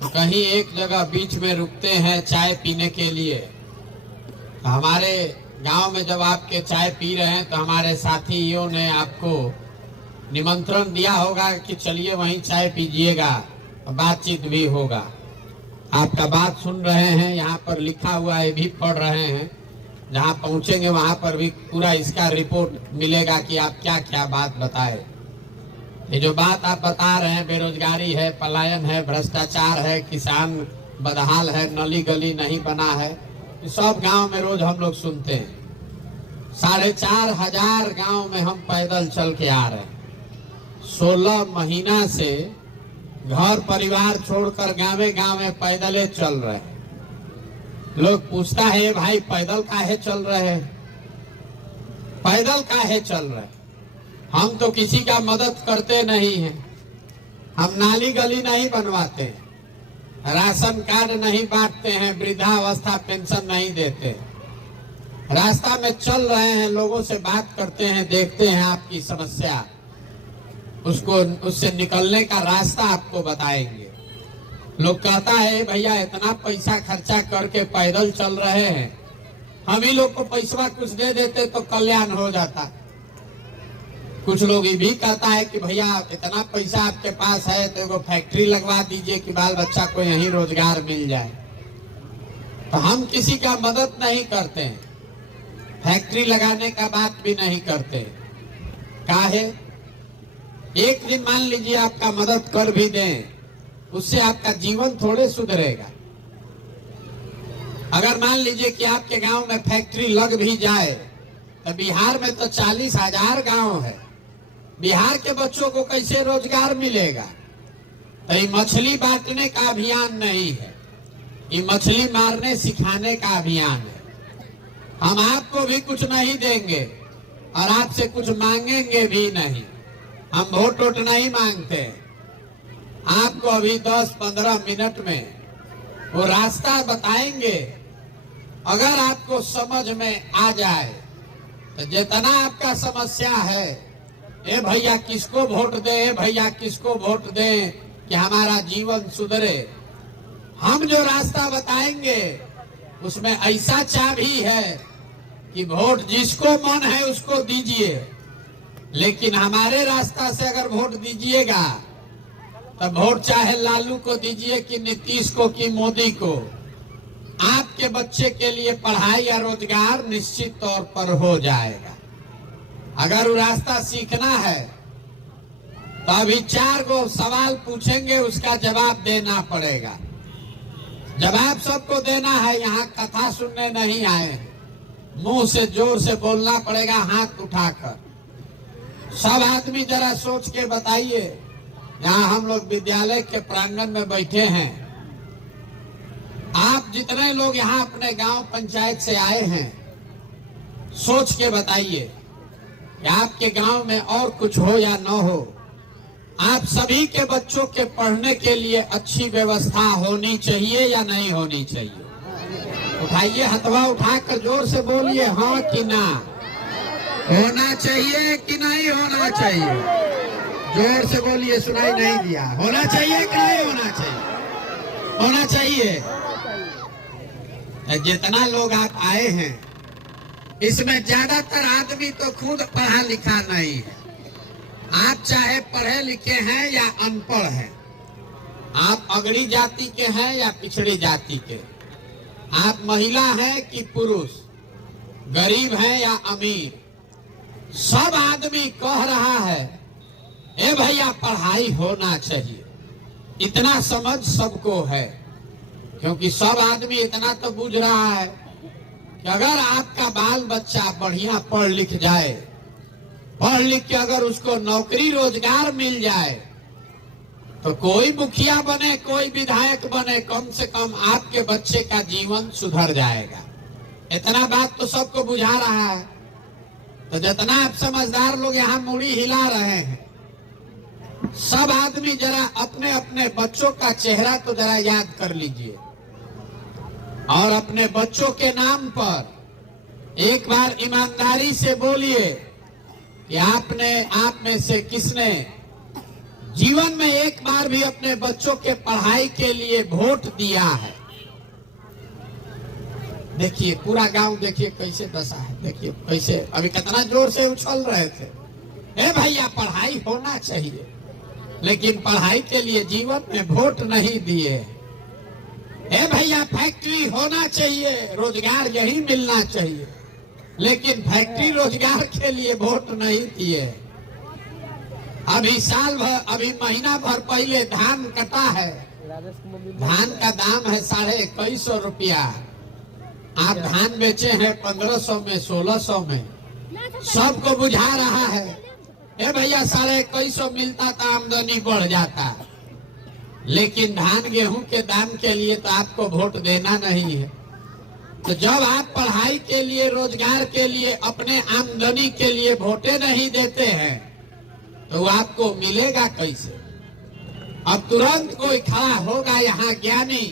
तो कहीं एक जगह बीच में रुकते हैं चाय पीने के लिए। तो हमारे गांव में जब आपके चाय पी रहे हैं तो हमारे साथियों ने आपको निमंत्रण दिया होगा कि चलिए वहीं चाय पीजिएगा, बातचीत भी होगा। आपका बात सुन रहे हैं, यहाँ पर लिखा हुआ है भी पढ़ रहे हैं। जहाँ पहुँचेंगे वहाँ पर भी पूरा इसका रिपोर्ट मिलेगा कि आप क्या क्या बात बताए। ये जो बात आप बता रहे हैं, बेरोजगारी है, पलायन है, भ्रष्टाचार है, किसान बदहाल है, नली गली नहीं बना है, सब गांव में रोज हम लोग सुनते हैं। 4,500 गांव में हम पैदल चल के आ रहे हैं। 16 महीना से घर परिवार छोड़कर गाँव गाँव में पैदल चल रहे हैं। लोग पूछता है भाई पैदल काहे चल रहे हैं, पैदल काहे चल रहे हैं? हम तो किसी का मदद करते नहीं हैं, हम नाली गली नहीं बनवाते, राशन कार्ड नहीं बांटते हैं, वृद्धावस्था पेंशन नहीं देते। रास्ता में चल रहे हैं, लोगों से बात करते हैं, देखते हैं आपकी समस्या, उससे निकलने का रास्ता आपको बताएंगे। लोग कहता है भैया इतना पैसा खर्चा करके पैदल चल रहे हैं, हम ही लोग को पैसा कुछ दे देते तो कल्याण हो जाता। कुछ लोग ये भी कहता है कि भैया इतना पैसा आपके पास है तो एगो फैक्ट्री लगवा दीजिए कि बाल बच्चा को यहीं रोजगार मिल जाए। तो हम किसी का मदद नहीं करते हैं, फैक्ट्री लगाने का बात भी नहीं करते। काहे? एक दिन मान लीजिए आपका मदद कर भी दें, उससे आपका जीवन थोड़े सुधरेगा। अगर मान लीजिए कि आपके गांव में फैक्ट्री लग भी जाए तो बिहार में तो 40,000 गांव है, बिहार के बच्चों को कैसे रोजगार मिलेगा? तो ये मछली बांटने का अभियान नहीं है, ये मछली मारने सिखाने का अभियान है। हम आपको भी कुछ नहीं देंगे और आपसे कुछ मांगेंगे भी नहीं। हम वोट वोट नहीं मांगते। आपको अभी 10-15 मिनट में वो रास्ता बताएंगे। अगर आपको समझ में आ जाए तो जितना आपका समस्या है, ए भैया किसको वोट दे, ए भैया किसको वोट दे कि हमारा जीवन सुधरे, हम जो रास्ता बताएंगे उसमें ऐसा चाबी है कि वोट जिसको मन है उसको दीजिए, लेकिन हमारे रास्ता से अगर वोट दीजिएगा तो वोट चाहे लालू को दीजिए कि नीतीश को कि मोदी को, आपके बच्चे के लिए पढ़ाई या रोजगार निश्चित तौर पर हो जाएगा। अगर वो रास्ता सीखना है तो अभी 4 गो सवाल पूछेंगे, उसका जवाब देना पड़ेगा। जवाब सबको देना है, यहाँ कथा सुनने नहीं आए, मुंह से जोर से बोलना पड़ेगा, हाथ उठाकर। सब आदमी जरा सोच के बताइए, यहाँ हम लोग विद्यालय के प्रांगण में बैठे हैं, आप जितने लोग यहाँ अपने गांव पंचायत से आए हैं, सोच के बताइए कि आपके गांव में और कुछ हो या न हो, आप सभी के बच्चों के पढ़ने के लिए अच्छी व्यवस्था होनी चाहिए या नहीं होनी चाहिए? उठाइए, हथवा उठाकर जोर से बोलिए, हाँ कि ना। होना चाहिए कि नहीं होना चाहिए? जोर से बोलिए, सुनाई नहीं दिया। होना चाहिए कि नहीं होना चाहिए? होना चाहिए। जितना लोग आप आए हैं इसमें ज्यादातर आदमी तो खुद पढ़ा लिखा नहीं है। आप चाहे पढ़े लिखे हैं या अनपढ़ हैं, आप अगड़ी जाति के हैं या पिछड़ी जाति के, आप महिला हैं कि पुरुष, गरीब हैं या अमीर, सब आदमी कह रहा है ए भैया पढ़ाई होना चाहिए। इतना समझ सबको है, क्योंकि सब आदमी इतना तो बुझ रहा है कि अगर आपका बाल बच्चा बढ़िया पढ़ लिख जाए, पढ़ लिख के अगर उसको नौकरी रोजगार मिल जाए तो कोई मुखिया बने, कोई विधायक बने, कम से कम आपके बच्चे का जीवन सुधर जाएगा। इतना बात तो सबको बुझा रहा है। तो जितना आप समझदार लोग यहाँ मुड़ी हिला रहे हैं, सब आदमी जरा अपने अपने बच्चों का चेहरा तो जरा याद कर लीजिए और अपने बच्चों के नाम पर एक बार ईमानदारी से बोलिए कि आप में से किसने जीवन में एक बार भी अपने बच्चों के पढ़ाई के लिए वोट दिया है। देखिए पूरा गांव देखिए कैसे दशा है, देखिए कैसे अभी कितना जोर से उछल रहे थे। ए भैया पढ़ाई होना चाहिए, लेकिन पढ़ाई के लिए जीवन में वोट नहीं दिए। ए भैया फैक्ट्री होना चाहिए, रोजगार यही मिलना चाहिए, लेकिन फैक्ट्री रोजगार के लिए वोट नहीं दिए। अभी साल भर, अभी महीना भर पहले धान कटा है, धान का दाम है 2150 रुपया। आप धान बेचे हैं 1500 में, 1600 में, सबको बुझा रहा है। ए भैया 2150 मिलता तो आमदनी बढ़ जाता, लेकिन धान गेहूं के दाम के लिए तो आपको वोट देना नहीं है। तो जब आप पढ़ाई के लिए, रोजगार के लिए, अपने आमदनी के लिए वोटे नहीं देते हैं तो आपको मिलेगा कैसे? अब तुरंत कोई खड़ा होगा यहाँ ज्ञानी